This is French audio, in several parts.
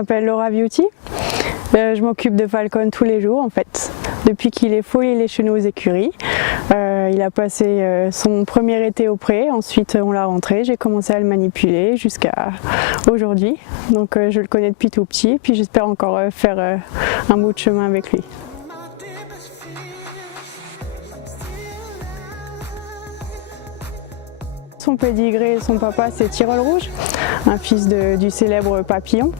m'appelle Laura Beauty. Je m'occupe de Falcon tous les jours en fait. Depuis qu'il est faux, il est chez nous aux écuries. Il a passé son premier été au pré, ensuite on l'a rentré, j'ai commencé à le manipuler jusqu'à aujourd'hui. Donc je le connais depuis tout petit, puis j'espère encore faire un bout de chemin avec lui. Son pédigré, son papa c'est Tyrol Rouge, un fils du célèbre Papillon.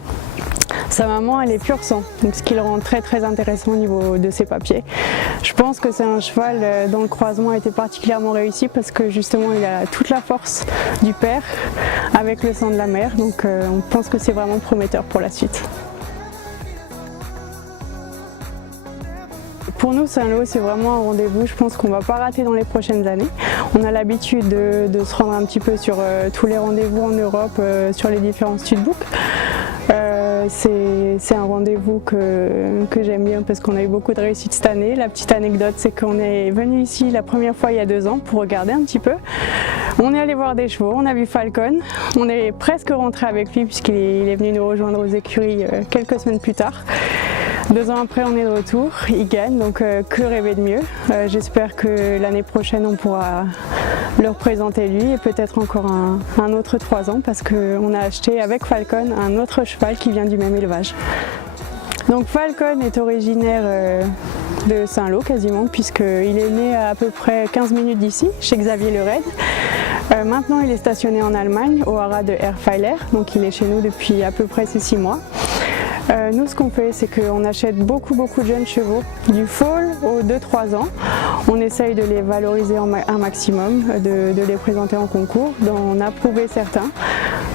Sa maman elle est pur sang, donc ce qui le rend très intéressant au niveau de ses papiers. Je pense que c'est un cheval dont le croisement a été particulièrement réussi parce que justement il a toute la force du père avec le sang de la mère, donc on pense que c'est vraiment prometteur pour la suite. Pour nous, Saint-Lô, c'est vraiment un rendez-vous, je pense qu'on ne va pas rater dans les prochaines années. On a l'habitude de se rendre un petit peu sur tous les rendez-vous en Europe, sur les différents studbooks. C'est un rendez-vous que j'aime bien parce qu'on a eu beaucoup de réussite cette année. La petite anecdote, c'est qu'on est venu ici la première fois il y a 2 ans pour regarder un petit peu. On est allé voir des chevaux, on a vu Falcon, on est presque rentré avec lui puisqu'il est venu nous rejoindre aux écuries quelques semaines plus tard. 2 ans après, on est de retour, il gagne, donc que rêver de mieux. J'espère que l'année prochaine, on pourra le représenter lui et peut-être encore un autre 3 ans parce qu'on a acheté avec Falcon un autre cheval qui vient du même élevage. Donc Falcon est originaire de Saint-Lô quasiment puisqu'il est né à peu près 15 minutes d'ici, chez Xavier Le Red. Maintenant, il est stationné en Allemagne, au haras de Erfeiler, donc il est chez nous depuis à peu près ces 6 mois. Nous, ce qu'on fait, c'est qu'on achète beaucoup de jeunes chevaux, du foal aux 2-3 ans. On essaye de les valoriser un maximum, de les présenter en concours, d'en approuver certains,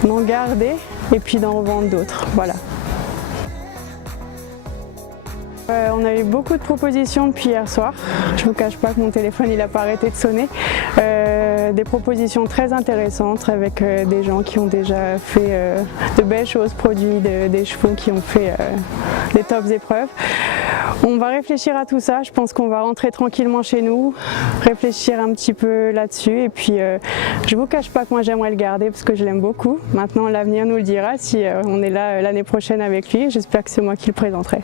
d'en garder et puis d'en revendre d'autres. Voilà. On a eu beaucoup de propositions depuis hier soir. Je ne vous cache pas que mon téléphone il n'a pas arrêté de sonner. Des propositions très intéressantes avec des gens qui ont déjà fait de belles choses, produit des chevaux qui ont fait des tops épreuves. On va réfléchir à tout ça, je pense qu'on va rentrer tranquillement chez nous, réfléchir un petit peu là-dessus et puis je ne vous cache pas que moi j'aimerais le garder parce que je l'aime beaucoup. Maintenant l'avenir nous le dira si on est là l'année prochaine avec lui, j'espère que c'est moi qui le présenterai.